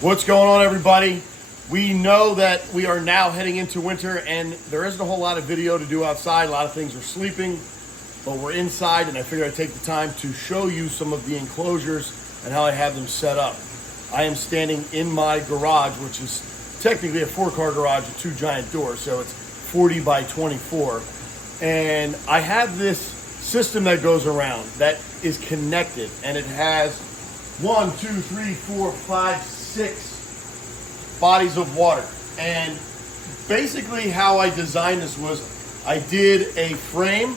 What's going on, everybody? We know that we are now heading into winter and there isn't a whole lot of video to do outside. A lot of things are sleeping, but we're inside, and I figured I'd take the time to show you some of the enclosures and how I have them set up. I am standing in my garage, which is technically a 4-car garage with 2 giant doors, so it's 40 by 24. And I have this system that goes around that is connected, and it has 1, 2, 3, 4, 5, 6 bodies of water. And basically how I designed this was I did a frame,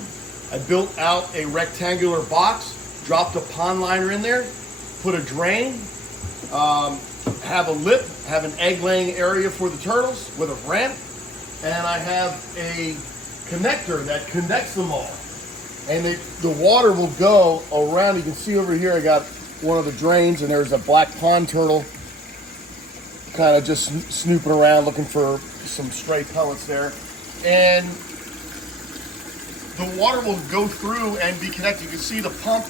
I built out a rectangular box, dropped a pond liner in there, put a drain, have a lip, have an egg laying area for the turtles with a ramp, and I have a connector that connects them all. And the water will go around. You can see over here I got one of the drains, and there's a black pond turtle kind of just snooping around looking for some stray pellets there. And the water will go through and be connected. You can see the pump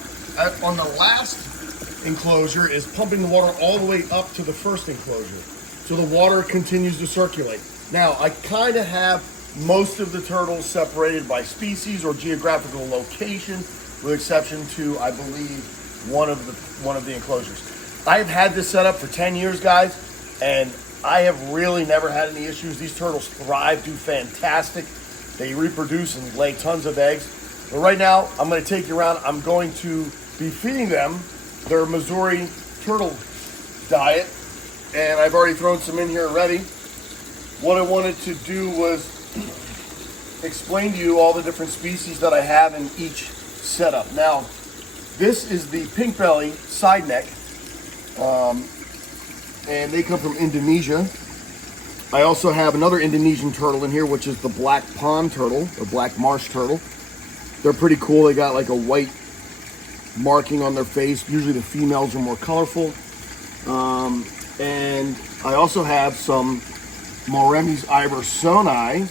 on the last enclosure is pumping the water all the way up to the first enclosure. So the water continues to circulate. Now, I kind of have most of the turtles separated by species or geographical location, with exception to, I believe, one of the enclosures. I've had this set up for 10 years, guys, and I have really never had any issues. These turtles thrive, do fantastic. They reproduce and lay tons of eggs. But right now, I'm going to take you around. I'm going to be feeding them their Missouri turtle diet, and I've already thrown some in here already. What I wanted to do was explain to you all the different species that I have in each setup. Now, this is the pink belly side neck, and they come from Indonesia. I also have another Indonesian turtle in here, which is the black pond turtle, or black marsh turtle. They're pretty cool. They got like a white marking on their face. Usually the females are more colorful. And I also have some Vietnamese ibersoni,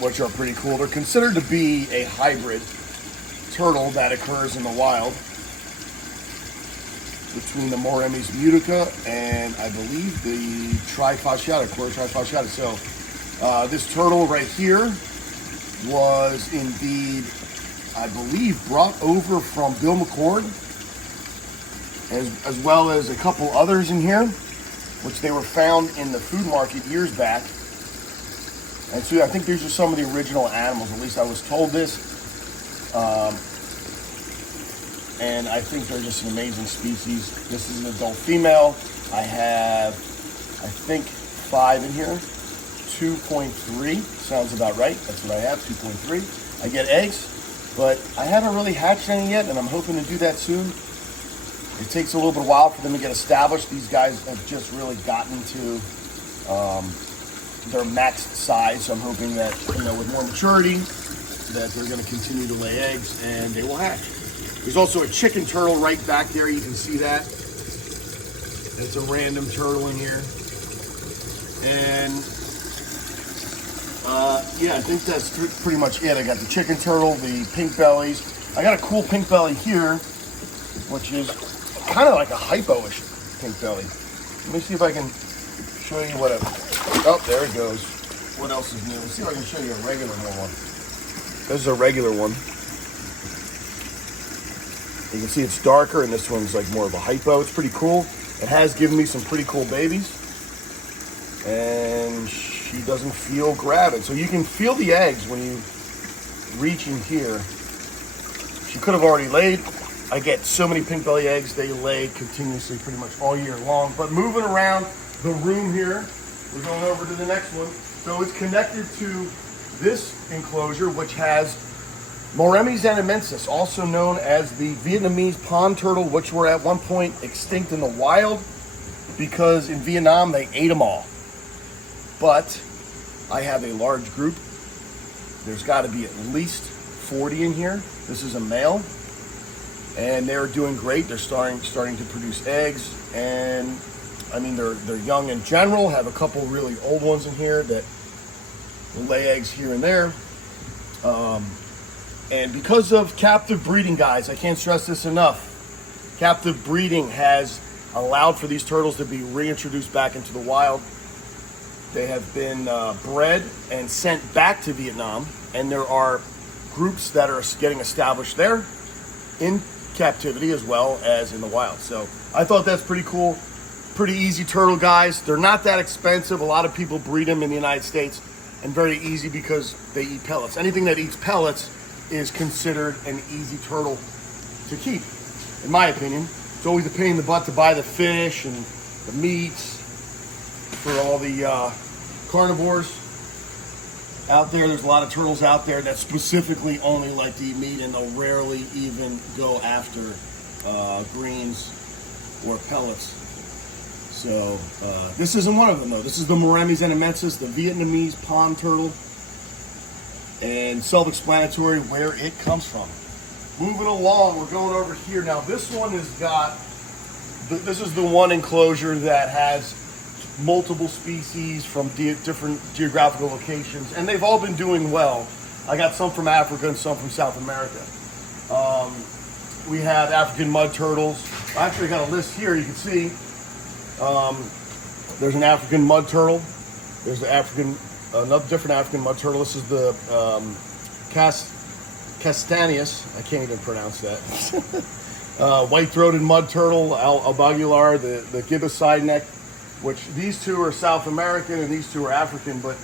which are pretty cool. They're considered to be a hybrid turtle that occurs in the wild between the Vietnamese mutica and I believe the trifasciata, Cora trifasciata. So this turtle right here was indeed, I believe, brought over from Bill McCord, as well as a couple others in here, which they were found in the food market years back. And so I think these are some of the original animals, at least I was told this. And I think they're just an amazing species. This is an adult female. I have, I think, 5 in here. 2.3 sounds about right. That's what I have, 2.3. I get eggs, but I haven't really hatched any yet, and I'm hoping to do that soon. It takes a little bit of while for them to get established. These guys have just really gotten to their max size, so I'm hoping that, with more maturity, that they're going to continue to lay eggs and they will hatch. There's also a chicken turtle right back there. You can see that. It's a random turtle in here. And yeah, I think that's pretty much it. I got the chicken turtle, the pink bellies. I got a cool pink belly here, which is kind of like a hypo-ish pink belly. Let me see if I can show you what oh, there it goes. What else is new? Let's see if I can show you a regular one. This is a regular one. You can see it's darker, and this one's like more of a hypo. It's pretty cool. It has given me some pretty cool babies. And she doesn't feel gravid. So you can feel the eggs when you reach in here. She could have already laid. I get so many pink belly eggs. They lay continuously pretty much all year long. But moving around the room here, we're going over to the next one. So it's connected to this enclosure, which has Vietnamese anamensis, also known as the Vietnamese pond turtle, which were at one point extinct in the wild because in Vietnam they ate them all. But I have a large group. There's got to be at least 40 in here. This is a male, and they're doing great. They're starting to produce eggs, and I mean they're young in general. Have a couple really old ones in here that will lay eggs here and there. And because of captive breeding, guys, I can't stress this enough. Captive breeding has allowed for these turtles to be reintroduced back into the wild. They have been bred and sent back to Vietnam, and there are groups that are getting established there in captivity as well as in the wild. So I thought that's pretty cool. Pretty easy turtle, guys. They're not that expensive. A lot of people breed them in the United States, and very easy because they eat pellets. Anything that eats pellets is considered an easy turtle to keep, in my opinion. It's always a pain in the butt to buy the fish and the meats for all the carnivores out there. There's a lot of turtles out there that specifically only like to eat meat, and they'll rarely even go after greens or pellets. So this isn't one of them, though. This is the Vietnamese enamensis, the Vietnamese pond turtle, and self-explanatory where it comes from. Moving along, we're going over here now. This one has got, this is the one enclosure that has multiple species from different geographical locations, and they've all been doing well. I got some from Africa and some from South America. We have African mud turtles. I actually got a list here, you can see. There's an African mud turtle. There's another different African mud turtle. This is the Castaneus. I can't even pronounce that. White-throated mud turtle, albagular, the gibbous side neck, which these two are South American and these two are African, but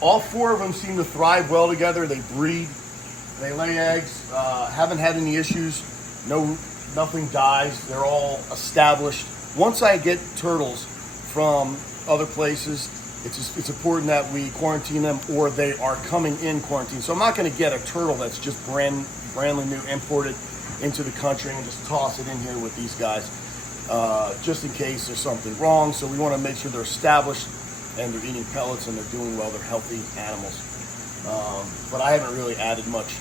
all four of them seem to thrive well together. They breed, they lay eggs, haven't had any issues, nothing dies. They're all established. Once I get turtles from other places, it's important that we quarantine them, or they are coming in quarantine. So I'm not going to get a turtle that's just brand new imported into the country and just toss it in here with these guys, just in case there's something wrong. So we want to make sure they're established and they're eating pellets and they're doing well. They're healthy animals. But I haven't really added much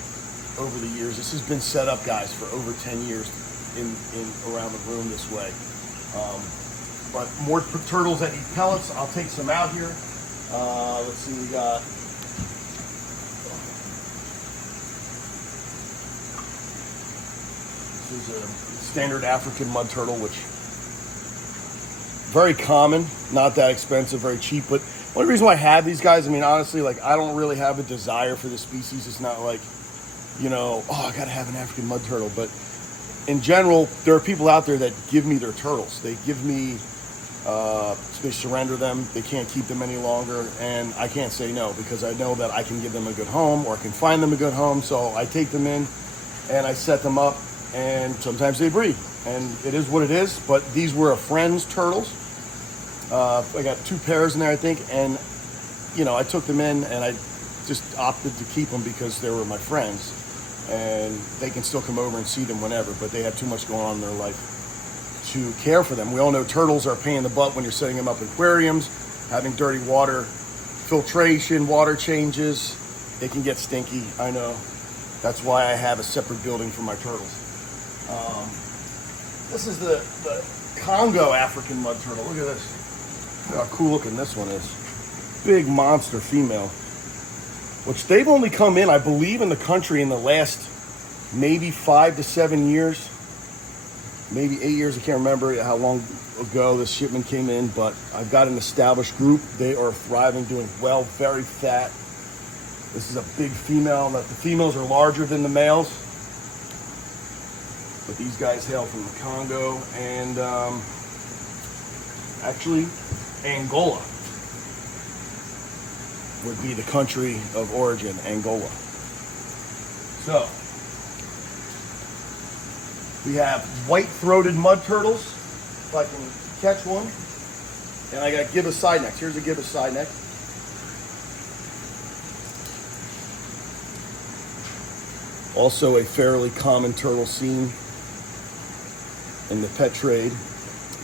over the years. This has been set up, guys, for over 10 years in around the room this way. But more turtles that eat pellets. I'll take some out here. Let's see, we got this is a standard African mud turtle, which very common, not that expensive, very cheap. But the only reason why I have these guys, I mean, honestly, like, I don't really have a desire for this species. It's not like, you know, oh, I gotta have an African mud turtle. But in general, there are people out there that give me their turtles. They give me, they surrender them. They can't keep them any longer, and I can't say no, because I know that I can give them a good home, or I can find them a good home. So I take them in and I set them up, and sometimes they breed, and it is what it is. But these were a friend's turtles. I got 2 pairs in there, I think, and you know, I took them in and I just opted to keep them because they were my friends, and they can still come over and see them whenever, but they have too much going on in their life to care for them. We all know turtles are a pain in the butt when you're setting them up in aquariums, having dirty water filtration, water changes. It can get stinky, I know. That's why I have a separate building for my turtles. This is the Congo African mud turtle. Look at this. Look how cool looking this one is. Big monster female, which they've only come in, I believe, in the country in the last maybe 5 to 7 years, maybe 8 years. I can't remember how long ago this shipment came in, but I've got an established group. They are thriving, doing well, very fat. This is a big female. The females are larger than the males, but these guys hail from the Congo and actually Angola would be the country of origin, Angola. So we have white-throated mud turtles, if I can catch one, and I got gibbous side necks. Here's a gibbous side neck. Also a fairly common turtle seen in the pet trade.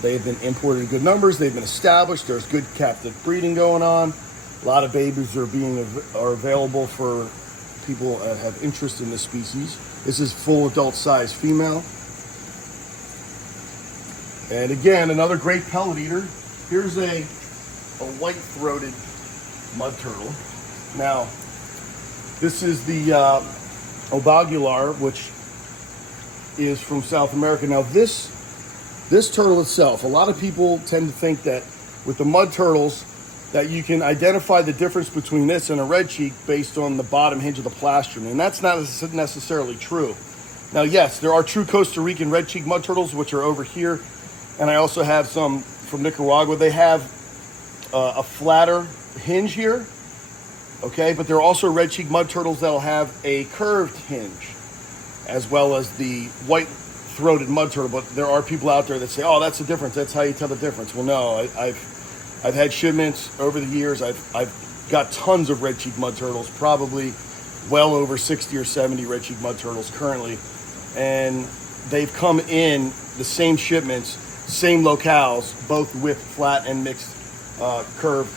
They have been imported in good numbers. They've been established. There's good captive breeding going on. A lot of babies are available for people that have interest in this species. This is full adult size female. And again, another great pellet eater. Here's a white-throated mud turtle. Now, this is the albagular, which is from South America. Now this turtle itself, a lot of people tend to think that with the mud turtles that you can identify the difference between this and a red cheek based on the bottom hinge of the plastron, and that's not necessarily true. Now, yes, there are true Costa Rican red cheek mud turtles, which are over here, and I also have some from Nicaragua. They have a flatter hinge here, okay, but there are also red cheek mud turtles that'll have a curved hinge, as well as the white-throated mud turtle. But there are people out there that say, "Oh, that's the difference. That's how you tell the difference." Well, no, I've had shipments over the years. I've got tons of red cheek mud turtles, probably well over 60 or 70 red cheek mud turtles currently, and they've come in the same shipments, same locales, both with flat and mixed curved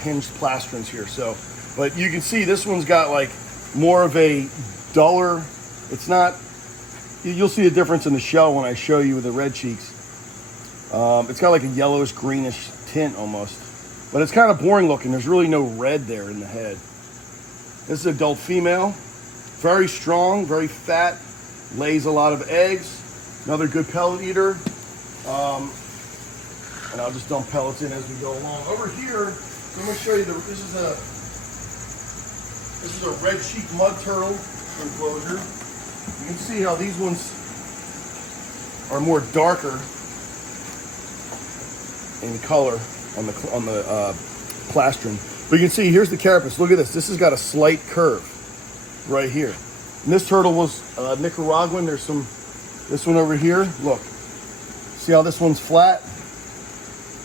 hinged plastrons here. So, but you can see this one's got like more of a duller. It's not. You'll see a difference in the shell when I show you the red cheeks. It's got like a yellowish greenish tint almost, but it's kind of boring looking. There's really no red there in the head. This is adult female, very strong, very fat, lays a lot of eggs. Another good pellet eater. And I'll just dump pellets in as we go along. Over here, I'm going to show you this is a red cheek mud turtle enclosure. You can see how these ones are more darker in color on the plastron. But you can see here's the carapace. Look at this. This has got a slight curve right here. And this turtle was Nicaraguan. There's this one over here. Look, see how this one's flat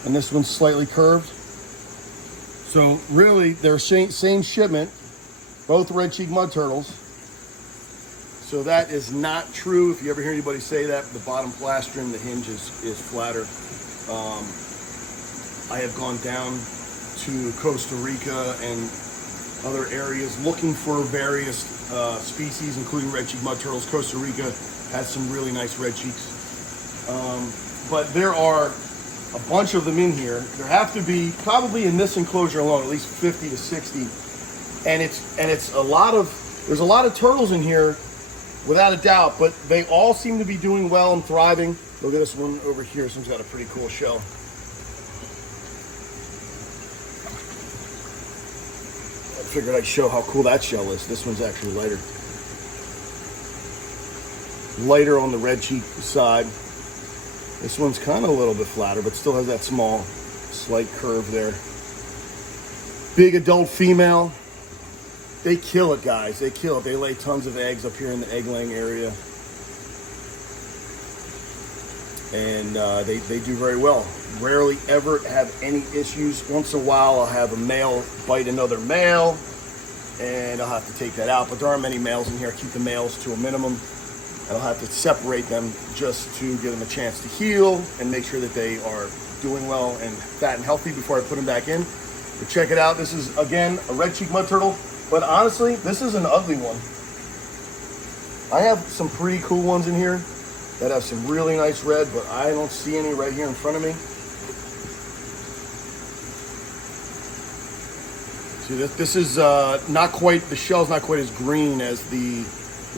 and this one's slightly curved. So really, they're same shipment, both red cheek mud turtles. So that is not true. If you ever hear anybody say that, the bottom plastron, the hinge is flatter. I have gone down to Costa Rica and other areas looking for various species, including red cheek mud turtles. Costa Rica has some really nice red cheeks. But there are a bunch of them in here. There have to be, probably in this enclosure alone, at least 50 to 60. And it's a lot of, there's a lot of turtles in here, without a doubt, but they all seem to be doing well and thriving. Look at this one over here. This one's got a pretty cool shell. I figured I'd show how cool that shell is. This one's actually lighter. Lighter on the red cheek side. This one's kind of a little bit flatter, but still has that small, slight curve there. Big adult female. They kill it, guys. They kill it. They lay tons of eggs up here in the egg laying area. And they do very well. Rarely ever have any issues. Once in a while, I'll have a male bite another male, and I'll have to take that out. But there aren't many males in here. I keep the males to a minimum. And I'll have to separate them just to give them a chance to heal and make sure that they are doing well and fat and healthy before I put them back in. But check it out. This is, again, a red cheek mud turtle. But honestly, this is an ugly one. I have some pretty cool ones in here that have some really nice red, but I don't see any right here in front of me. See, this is not quite, the shell's not quite as green as the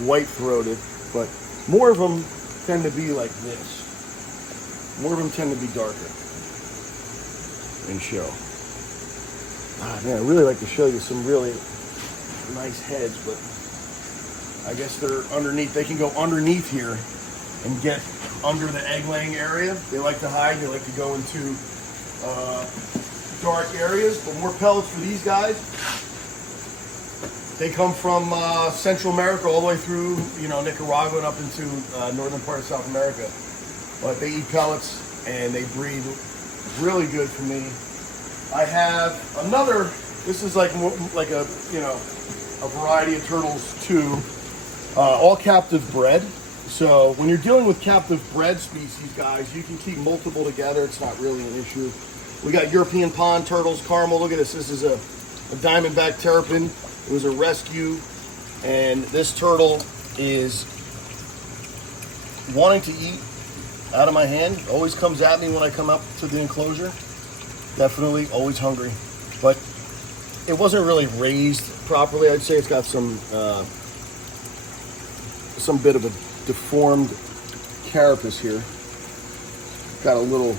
white-throated, but more of them tend to be like this. More of them tend to be darker in shell. Ah, man, I really like to show you some really nice heads, but I guess they're underneath. They can go underneath here and get under the egg laying area. They like to hide. They like to go into dark areas. But more pellets for these guys. They come from Central America all the way through, Nicaragua and up into northern part of South America. But they eat pellets and they breed really good for me. I have another. This is like a a variety of turtles too, all captive bred. So when you're dealing with captive bred species, guys, you can keep multiple together. It's not really an issue. We got European pond turtles, caramel. Look at this. This is a diamondback terrapin. It was a rescue, and this turtle is wanting to eat out of my hand. Always comes at me when I come up to the enclosure. Definitely always hungry, but it wasn't really raised properly. I'd say it's got some bit of a deformed carapace here. Got a little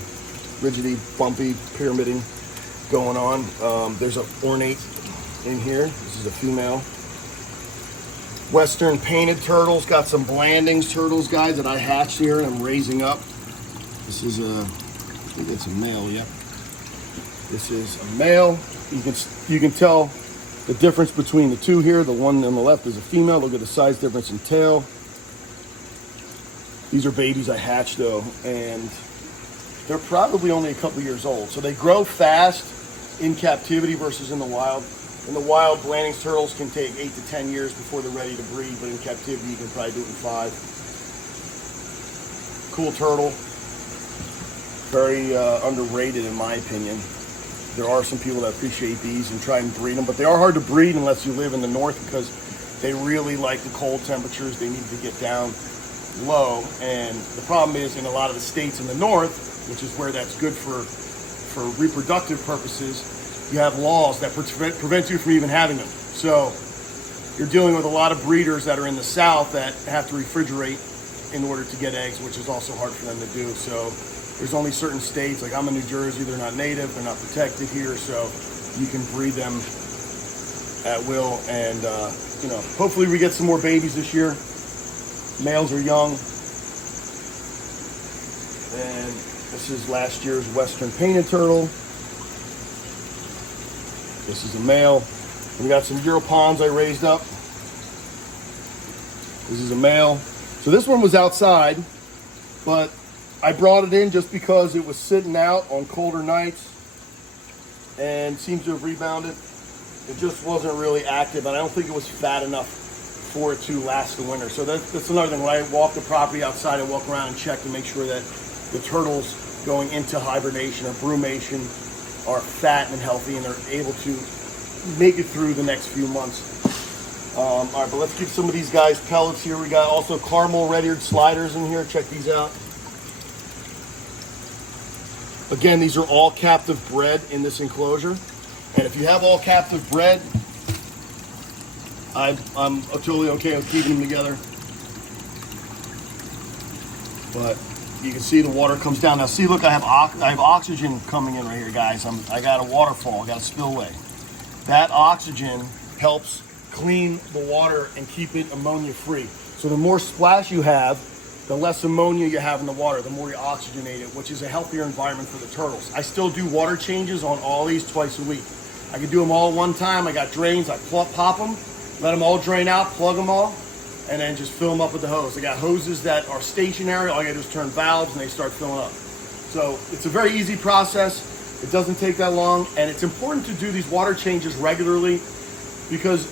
rigidy, bumpy, pyramiding going on. There's an ornate in here. This is a female. Western painted turtles. Got some blandings turtles, guys, that I hatched here and I'm raising up. This is I think it's a male, yep. This is a male. You can tell the difference between the two here. The one on the left is a female. Look at the size difference in tail. These are babies I hatched though, and they're probably only a couple years old. So they grow fast in captivity versus in the wild. In the wild, Blandings turtles can take 8 to 10 years before they're ready to breed, but in captivity you can probably do it in 5. Cool turtle. Very underrated in my opinion. There are some people that appreciate these and try and breed them, but they are hard to breed unless you live in the north because they really like the cold temperatures. They need to get down low, and the problem is in a lot of the states in the north, which is where that's good for reproductive purposes, you have laws that prevent you from even having them. So you're dealing with a lot of breeders that are in the south that have to refrigerate in order to get eggs, which is also hard for them to do. So there's only certain states, like I'm in New Jersey, they're not native, they're not protected here, so you can breed them at will. And you know, hopefully we get some more babies this year. Males are young. And this is last year's Western painted turtle. This is a male. We got some Europons I raised up. This is a male. So this one was outside, but I brought it in just because it was sitting out on colder nights and seems to have rebounded. It just wasn't really active, and I don't think it was fat enough for it to last the winter. So that's another thing. When I walk the property outside, I walk around and check to make sure that the turtles going into hibernation or brumation are fat and healthy and they're able to make it through the next few months. All right, but let's give some of these guys pellets here. We got also caramel red-eared sliders in here. Check these out. Again, these are all captive bred in this enclosure. And if you have all captive bred, I'm totally okay with keeping them together. But you can see the water comes down. Now see, look, I have oxygen coming in right here, guys. I got a waterfall, I got a spillway. That oxygen helps clean the water and keep it ammonia free. So the more splash you have, the less ammonia you have in the water, the more you oxygenate it, which is a healthier environment for the turtles. I still do water changes on all these twice a week. I can do them all at one time. I got drains, I pop them, let them all drain out, plug them all, and then just fill them up with the hose. I got hoses that are stationary. All you gotta do is turn valves and they start filling up. So it's a very easy process. It doesn't take that long, and it's important to do these water changes regularly because,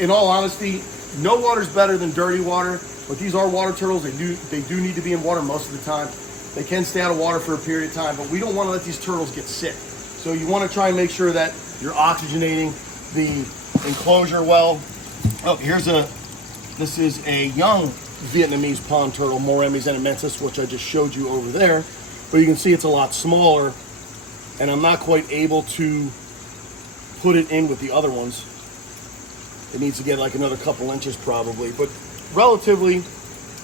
in all honesty, no water's better than dirty water, but these are water turtles. They do need to be in water most of the time. They can stay out of water for a period of time, but we don't wanna let these turtles get sick. So you wanna try and make sure that you're oxygenating the enclosure well. Oh, this is a young Vietnamese pond turtle, Moremis enamensis, which I just showed you over there. But you can see it's a lot smaller, and I'm not quite able to put it in with the other ones. It needs to get like another couple inches probably, but relatively,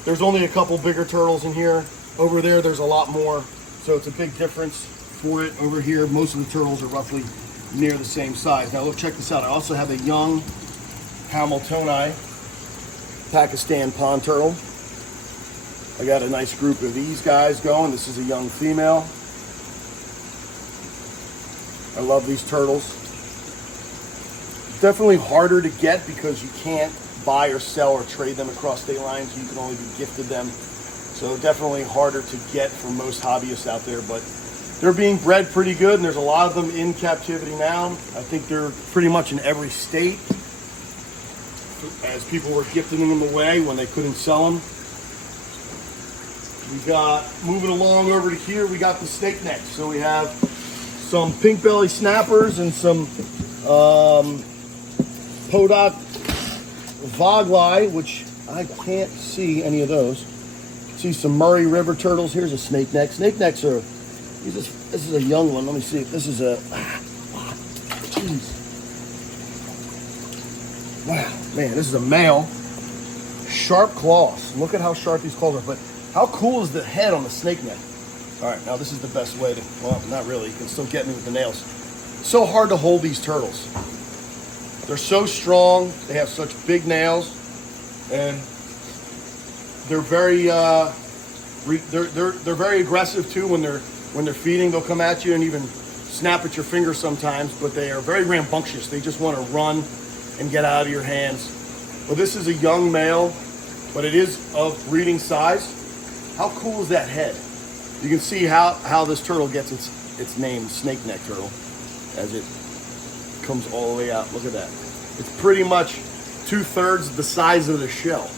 there's only a couple bigger turtles in here. Over there, there's a lot more, so it's a big difference for it. Over here, most of the turtles are roughly near the same size. Now look, check this out. I also have a young Hamiltoni Pakistan pond turtle. I got a nice group of these guys going. This is a young female. I love these turtles. Definitely harder to get because you can't buy or sell or trade them across state lines. You can only be gifted them. So definitely harder to get for most hobbyists out there, but they're being bred pretty good, and there's a lot of them in captivity now. I think they're pretty much in every state, as people were gifting them away when they couldn't sell them. We got, moving along over to here, we got the snake necks. So we have some pink belly snappers and some Podok Voglai, which I can't see any of those. See some Murray River turtles. Here's a snake neck. Snake necks are, this is a young one. Let me see if this is a, jeez. Wow, man, this is a male. sharp claws. Look at how sharp these claws are. But how cool is the head on the snake neck? All right, now this is the best way to, well, not really. You can still get me with the nails. It's so hard to hold these turtles. They're so strong. They have such big nails, and they're very they're very aggressive too when they're feeding. They'll come at you and even snap at your finger sometimes. But they are very rambunctious. They just want to run and get out of your hands. Well, this is a young male, but it is of breeding size. How cool is that head? You can see how this turtle gets its name, snake neck turtle, as it comes all the way out. Look at that. It's pretty much 2/3 the size of the shell.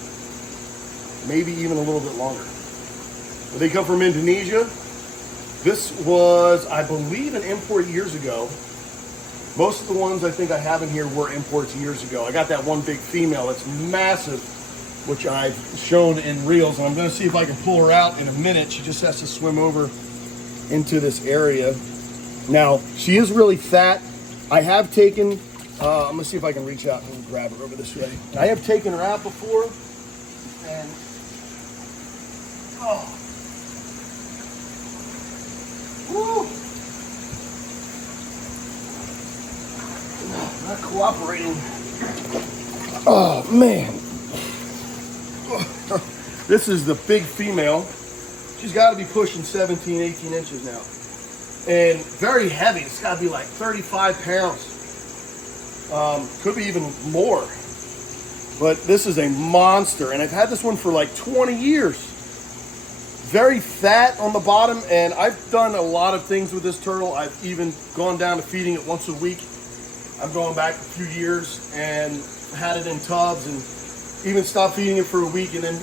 Maybe even a little bit longer. But they come from Indonesia. This was, I believe, an import years ago. Most of the ones I think I have in here were imports years ago. I got that one big female that's massive, which I've shown in reels, and I'm going to see if I can pull her out in a minute. She just has to swim over into this area. Now, she is really fat. I have taken, I'm going to see if I can reach out and grab her over this way. I have taken her out before, and, oh, woo! Not cooperating. Oh, man. This is the big female. She's got to be pushing 17, 18 inches now. And very heavy. It's got to be like 35 pounds. Could be even more. But this is a monster. And I've had this one for like 20 years. Very fat on the bottom. And I've done a lot of things with this turtle. I've even gone down to feeding it once a week. I'm going back a few years and had it in tubs and even stopped feeding it for a week, and then,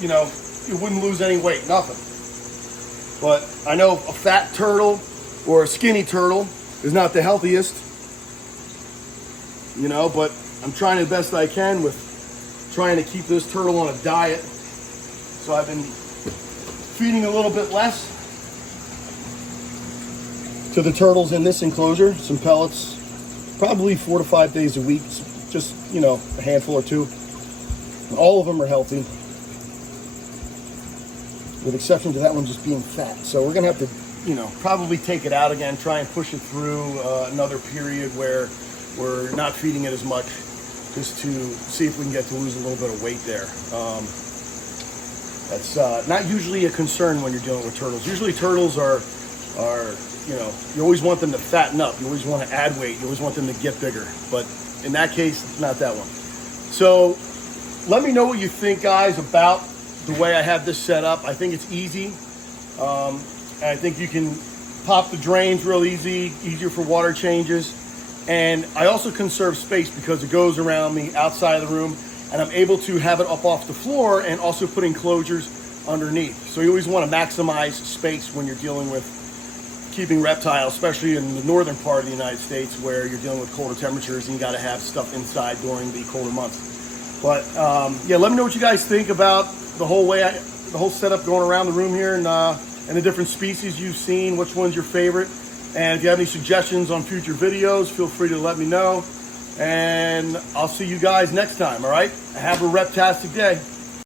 you know, it wouldn't lose any weight, nothing. But I know a fat turtle or a skinny turtle is not the healthiest, you know, but I'm trying the best I can with trying to keep this turtle on a diet. So I've been feeding a little bit less to the turtles in this enclosure, some pellets, probably 4 to 5 days a week, just, you know, a handful or two. All of them are healthy, with exception to that one just being fat. So we're gonna have to, you know, probably take it out again, try and push it through another period where we're not feeding it as much, just to see if we can get to lose a little bit of weight there. That's not usually a concern when you're dealing with turtles. Usually turtles are, you know, you always want them to fatten up. You always want to add weight. You always want them to get bigger. But in that case, it's not that one. So let me know what you think, guys, about the way I have this set up. I think it's easy. And I think you can pop the drains real easy, easier for water changes. And I also conserve space because it goes around the outside of the room, and I'm able to have it up off the floor and also put enclosures underneath. So you always want to maximize space when you're dealing with keeping reptiles, especially in the northern part of the United States where you're dealing with colder temperatures and you got to have stuff inside during the colder months. But yeah, let me know what you guys think about the whole setup going around the room here, and the different species you've seen, which one's your favorite. And if you have any suggestions on future videos, feel free to let me know. And I'll see you guys next time, all right? Have a reptastic day.